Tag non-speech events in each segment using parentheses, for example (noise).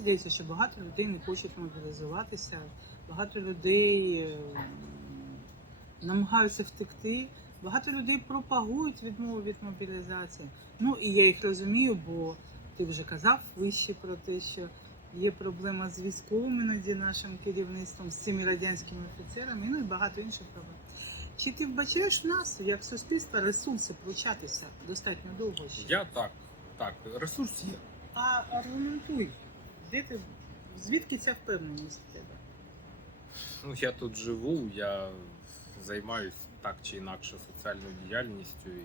здається, що багато людей не хочуть мобілізуватися, багато людей е, намагаються втекти, багато людей пропагують відмову від мобілізації. Ну і я їх розумію, бо ти вже казав вище про те, що є проблема з військовим іноді нашим керівництвом, з цими радянськими офіцерами, ну і багато інших проблем. Чи ти вбачаєш в нас як суспільство ресурси пручатися достатньо довго ще? Я так, так, ресурс є. А аргументуй, де ти звідки ця впевненість в тебе? Ну, я тут живу, я займаюся так чи інакше соціальною діяльністю і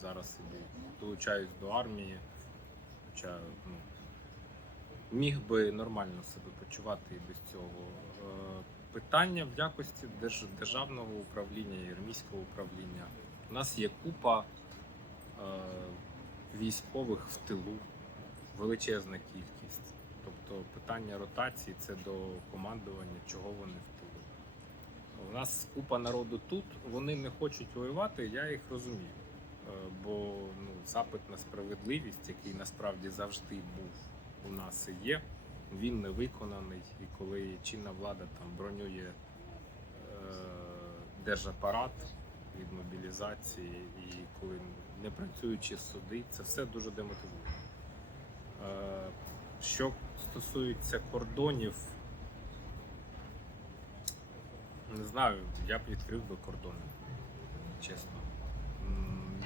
зараз собі долучаюсь до армії. Хоча ну, міг би нормально себе почувати і без цього. Е, Питання в якості державного управління і армійського управління. У нас є купа е, військових в тилу, величезна кількість. Тобто питання ротації це до командування, чого вони в тилу. У нас купа народу тут, вони не хочуть воювати, я їх розумію. Е, Бо ну, запит на справедливість, який насправді завжди був у нас і є, він не виконаний. І коли чинна влада там бронює е, держапарат від мобілізації, і коли не працюючі суди, це все дуже демотивує. Е, що стосується кордонів, не знаю, я б відкрив би кордони, чесно.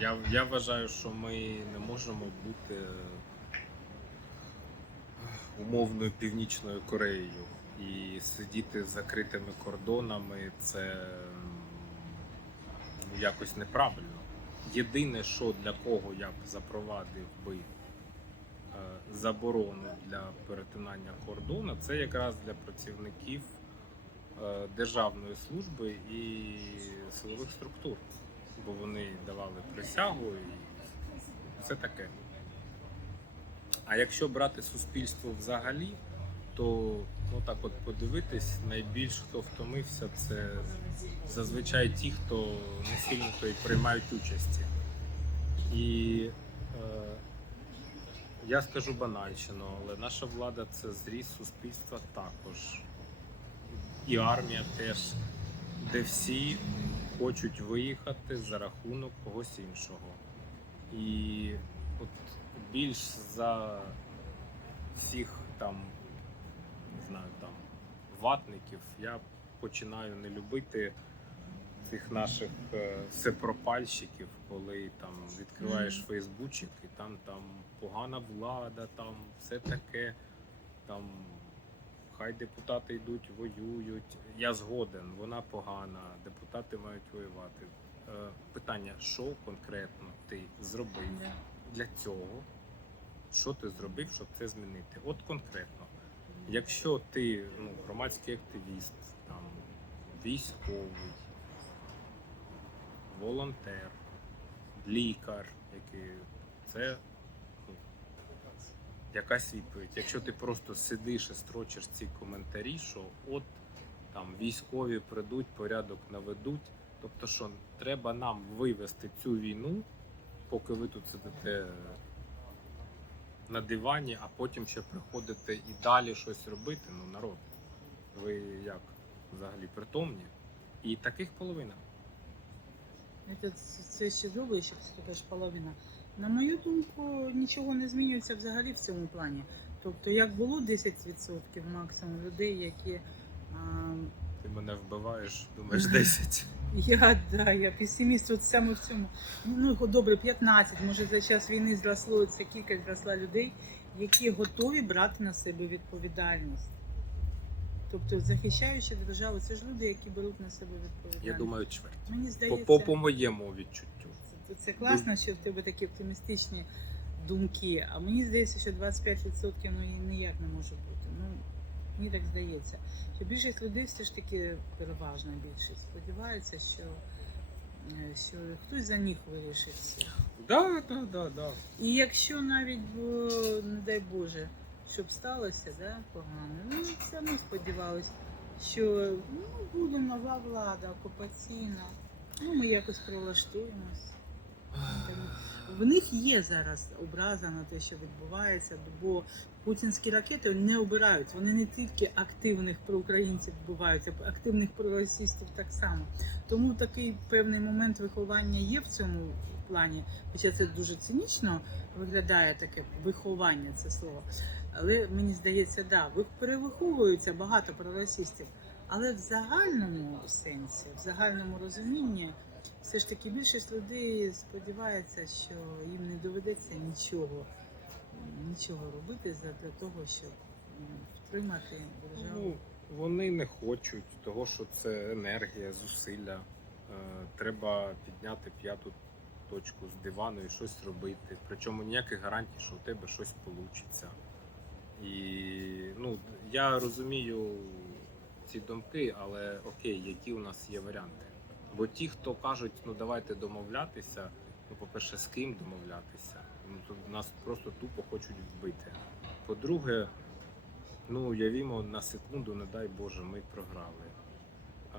Я, я вважаю, що ми не можемо бути умовною Північною Кореєю. І сидіти з закритими кордонами це ну, якось неправильно. Єдине, що для кого я б запровадив би е, заборону для перетинання кордону, це якраз для працівників е, державної служби і силових структур, бо вони давали присягу і все таке. А якщо брати суспільство взагалі, то ну так от подивитись, найбільш хто втомився, це зазвичай ті, хто не сильно то й приймають участі. І е, я скажу банальщину, але наша влада це зріст суспільства також. І армія теж, де всі хочуть виїхати за рахунок когось іншого. І от більш за всіх там, не знаю, там ватників, я починаю не любити цих наших е, всепропальщиків, коли там відкриваєш. Фейсбучик і там, там погана влада, там все таке, там хай депутати йдуть, воюють. Я згоден, вона погана, депутати мають воювати. Е, Питання, що конкретно ти зробив для цього, що ти зробив, щоб це змінити? От конкретно. Якщо ти ну, громадський активіст, там, військовий, волонтер, лікар, який це ну, якась відповідь. Якщо ти просто сидиш і строчиш ці коментарі, що от там військові прийдуть, порядок наведуть. Тобто, що треба нам вивести цю війну, поки ви тут сидите на дивані, а потім ще приходите і далі щось робити. Ну, народ, ви як взагалі притомні? І таких половина. Це, це ще добре, що ти кажеш половина. На мою думку, нічого не змінюється взагалі в цьому плані. Тобто, як було 10% максимум людей, які а, Ти мене вбиваєш, думаєш (laughs) 10. я, да, я песиміст от саме в цьому. Ну, добре, 15, може за час війни зросло ця кількість зросла людей, які готові брати на себе відповідальність. Тобто, захищаючи державу, це ж люди, які беруть на себе відповідальність. Я думаю, чверть. Мені здається, по, по моєму відчуттю. Це, це класно, що в тебе такі оптимістичні думки. А мені здається, що 25% ну ніяк не може бути. Ну мені так здається. Що більшість людей все ж таки переважна більшість. Сподівається, що, е, що хтось за них вирішить все. Да, да, да, да. І якщо навіть, не дай Боже, щоб сталося, да, погано, ну все одно сподівалися, що ну, буде нова влада окупаційна. Ну, ми якось прилаштуємось. в них є зараз образа на те, що відбувається, бо путінські ракети не обирають. Вони не тільки активних проукраїнців вбивають, а активних проросійських так само. Тому такий певний момент виховання є в цьому плані. Хоча це дуже цинічно виглядає таке виховання, це слово. Але мені здається, да, ви- перевиховуються багато проросійстів. Але в загальному сенсі, в загальному розумінні, все ж таки більшість людей сподівається, що їм не доведеться нічого, нічого робити для того, щоб втримати державу. Ну, вони не хочуть, того що це енергія, зусилля. Е, треба підняти п'яту точку з дивану і щось робити. Причому ніяких гарантій, що у тебе щось вийде. І ну, я розумію ці думки, але окей, які у нас є варіанти. Бо ті, хто кажуть, ну давайте домовлятися, ну, по-перше, з ким домовлятися, ну то нас просто тупо хочуть вбити. По-друге, ну уявімо на секунду, не дай Боже, ми програли. Е,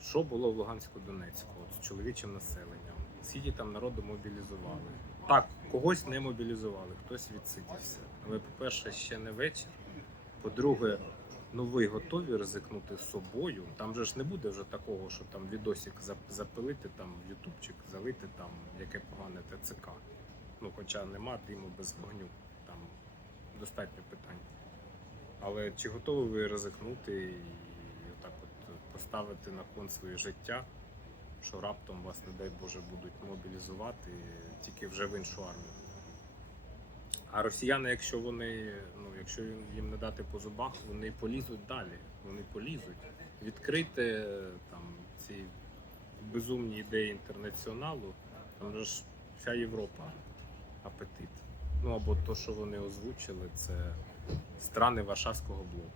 Що було в Луганську Донецьку от, з чоловічим населенням? Скільки там народу мобілізували? Так, когось не мобілізували, хтось відсидівся. Але, по-перше, ще не вечір. По-друге, ну ви готові ризикнути собою. Там же ж не буде вже такого, що там відосик запилити, там ютубчик залити, там яке погане ТЦК. Ну, хоча нема диму без вогню, там достатньо питань. Але чи готові ви ризикнути і отак от поставити на кон своє життя, що раптом вас, не дай Боже, будуть мобілізувати тільки вже в іншу армію? А росіяни, якщо вони, ну якщо їм не дати по зубах, вони полізуть далі. Вони полізуть. Відкрити там ці безумні ідеї інтернаціоналу, там ж вся Європа апетит. Ну або то, що вони озвучили, це страни Варшавського блоку.